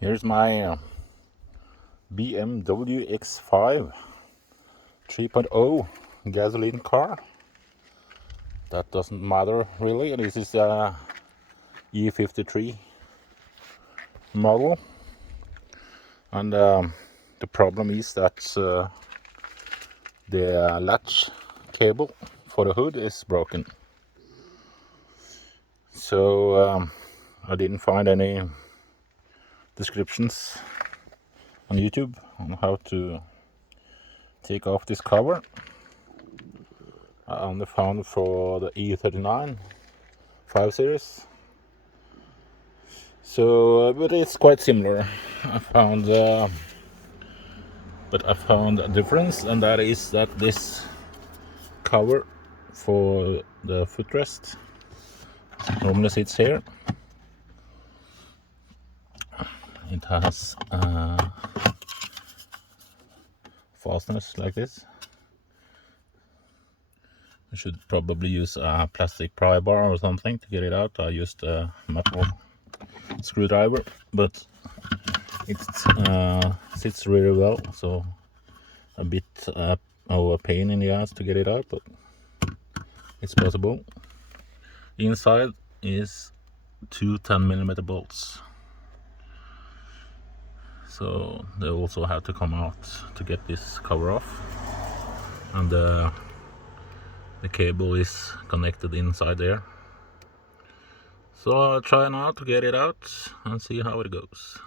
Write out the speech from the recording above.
Here's my BMW X5 3.0 gasoline car. That doesn't matter really. This is a e53 model, and the problem is that the latch cable for the hood is broken. So I didn't find any descriptions on YouTube on how to take off this cover. I only found for the E39 5 Series. So, but it's quite similar. I found a difference, and that is that this cover for the footrest normally sits here. It has fasteners like this. I should probably use a plastic pry bar or something to get it out. I used a metal screwdriver, but it sits really well, so a bit of a pain in the ass to get it out, but it's possible. Inside is two 10mm bolts, so they also have to come out to get this cover off, and the cable is connected inside there. So I'll try now to get it out and see how it goes.